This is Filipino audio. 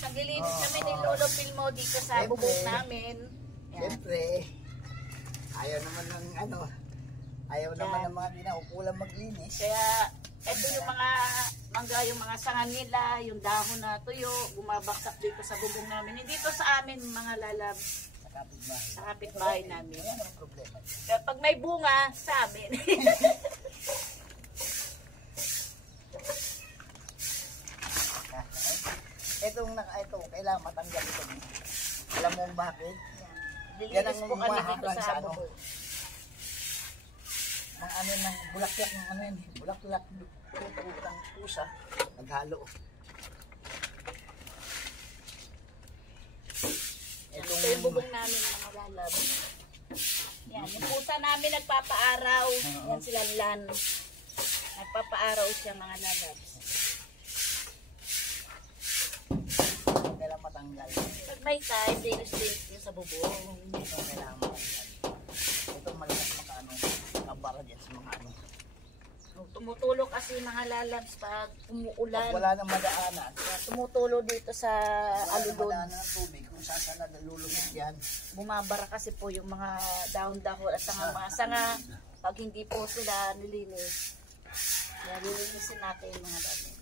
naglilinis kami ni Lolo Pilmo dito sa bubong namin. Siyempre, ayaw naman ng ayaw naman ng mga dinaukulang maglinis. Kaya, ito yung mga mangga, yung mga sanga nila, yung dahon na tuyo, bumabaksak dito sa bubong namin. Hindi to sa amin, mga lalabs. Sa kapitbahay namin. Wala namang problema. Kaya pag may bunga, sa amin. Ito, kailangan matanggal ito. Alam mo bakit? Lilinis po kami dito sa bubong. Ng bulaklak ng bulaklak ng pusa, naghalo. Ito yung bubong namin, mga lalab. Yan, yung pusa namin nagpapaaraw. Yan sila Lan. Nagpapaaraw siya, mga lalab. Kailangan matanggal. Pag may time, dinis-dinis yun sa bubong. Ito kailangan matanggal. Itong malakas kabara dyan sa mga Tumutulo kasi mga lalabs pag umuulan. Pag wala nang madaanan. Tumutulo dito sa alulod. Wala nang madaanan ng tubig kung saan nalulunod yan. Bumabara kasi po yung mga dahon-dahon at mga sanga pag hindi po sila nilinis. Kaya lilinisin natin yung mga dami.